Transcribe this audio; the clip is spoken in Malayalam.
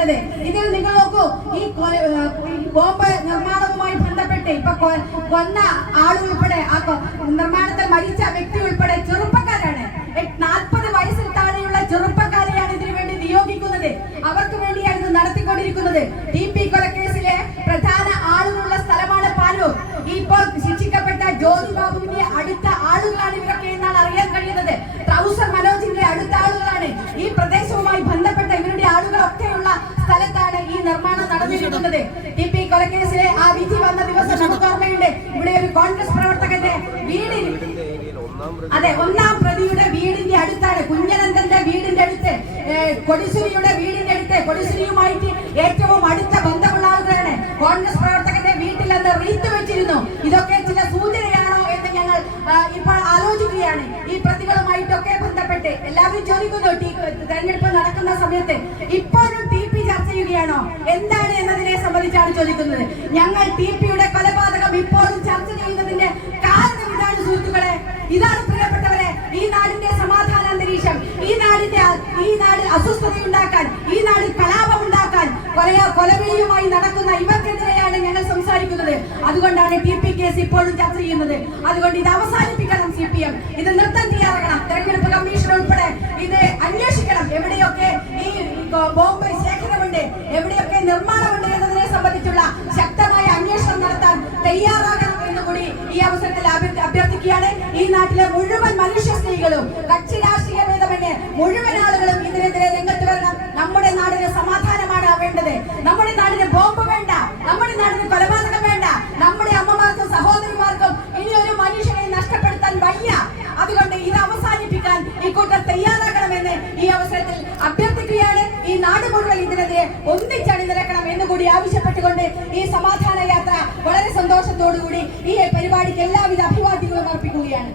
വേണ്ടത് ഇതിൽ നിങ്ങൾ നോക്കൂ ഈ ബോംബ് നിർമ്മാണവുമായി ബന്ധപ്പെട്ട് ഇപ്പൊ കൊന്ന ആൾ ഉൾപ്പെടെ ആ നിർമ്മാണത്തിൽ മരിച്ച വ്യക്തി ഉൾപ്പെടെ ചെറുപ്പക്കാരാണ്. നാൽപ്പത് വയസ്സിൽ താഴെയുള്ള ചെറുപ്പക്കാരെയാണ് ഇതിനു വേണ്ടി നിയോഗിക്കുന്നത്. അവർക്ക് വേണ്ടിയാണ് ഇത് നടത്തിക്കൊണ്ടിരിക്കുന്നത്. ടി പി കൊലക്കേസിലെ പ്രധാന ആളുകളുള്ള സ്ഥലമാണ് പാനൂർ. ഇപ്പോൾ ശിക്ഷിക്കപ്പെട്ട ജ്യോതി ബാബുവിന്റെ അടുത്ത ആളുകളാണ് ഇവരൊക്കെ നടന്നിരിക്കുന്നത്. ടി പി കൊലക്കേസിലെ ആ വിധി വന്ന ദിവസം നമുക്ക് ഓർമ്മയുണ്ട് ഇവിടെ ഒരു കോൺഗ്രസ് പ്രവർത്തകന്റെ വീടിൽ അതെ ഒന്നാം പ്രതിയുടെ വീടിന്റെ അടുത്താണ്. കുഞ്ഞനന്ദന്റെ വീടിന്റെ അടുത്ത് കൊടിസുരിയുടെ വീടിന്റെ അടുത്ത് കൊടിസുരിയുമായിട്ട് ഏറ്റവും അടുത്ത ബന്ധമുള്ള ആളുകളാണ്. കോൺഗ്രസ് പ്രവർത്തകന്റെ വീട്ടിൽ അന്ന് റീത്ത് വെച്ചിരുന്നു. ഇതൊക്കെ ചില സൂചനയാണോ എന്ന് ഞങ്ങൾ ഇപ്പോൾ ആലോചിക്കുകയാണ്. ഈ പ്രതികളുമായിട്ടൊക്കെ ബന്ധപ്പെട്ട് എല്ലാവരും ചോദിക്കുന്നു തെരഞ്ഞെടുപ്പ് നടക്കുന്ന സമയത്ത് ഇപ്പോഴും ടി പി ചർച്ച ചെയ്യുകയാണോ? എന്താണ് സംബന്ധിച്ചാണ് ചോദിക്കുന്നത്. ഞങ്ങൾ ടി പിയുടെ കൊലപാതകം ഇപ്പോഴും ചർച്ച ചെയ്യുന്നതിന്റെ കാരണം ഇതാണ് സുഹൃത്തുക്കളെ. ഇതാണ് പ്രിയപ്പെട്ടവരെ ഈ നാടിന്റെ സമാധാന അന്തരീക്ഷം ഈ നാടിന്റെ ഈ നാട് അസ്വസ്ഥത ഉണ്ടാക്കാൻ ഈ നാട് കലാപം ഉണ്ടാക്കാൻ കൊലയോ കൊലവിളിയുമായി നടക്കുന്ന ഇവർക്കെതിരെയാണ് ഞങ്ങൾ സംസാരിക്കുന്നത്. അതുകൊണ്ടാണ് ടി പി കേസ് ഇപ്പോഴും ചർച്ച ചെയ്യുന്നത്. അതുകൊണ്ട് ഇത് അവസാനിപ്പിക്കണം സി പി എം ഇത് നൃത്തം ചെയ്യാറാണ് തെരഞ്ഞെടുപ്പ് കമ്മീഷൻ ഉൾപ്പെടെ ഇത് അന്വേഷിക്കണം. എവിടെയൊക്കെ ഈ ബോംബെ ശേഖരമുണ്ട് എവിടെയൊക്കെ നിർമ്മാണമുണ്ട് ഈ അവസരത്തിൽ അഭ്യ- അഭ്യർത്ഥിക്കുകയാണ്. ഈ നാട്ടിലെ മുഴുവൻ മനുഷ്യ സ്ത്രീകളും കക്ഷി രാഷ്ട്രീയ ഭേദമന്യേ മുഴുവൻ ആളുകളും ഇതിനെതിരെ രംഗത്ത് വരണം. നമ്മുടെ നാടിന് സമാധാനമാണ് വേണ്ടത്. നമ്മുടെ നാടിന് ബോംബ് വേണ്ട. നമ്മുടെ നാടിന് കൊലപാതകം വേണ്ട. നമ്മുടെ അമ്മമാർക്കും സഹോദരിമാർക്കും ഇതിനെതിരെ ഒന്നിച്ചണിനിരക്കണം എന്ന് കൂടി ആവശ്യപ്പെട്ടുകൊണ്ട് ഈ സമാധാന യാത്ര വളരെ സന്തോഷത്തോടുകൂടി ഈ പരിപാടിക്ക് എല്ലാവിധ അഭിവാദ്യങ്ങളും അർപ്പിക്കുകയാണ്.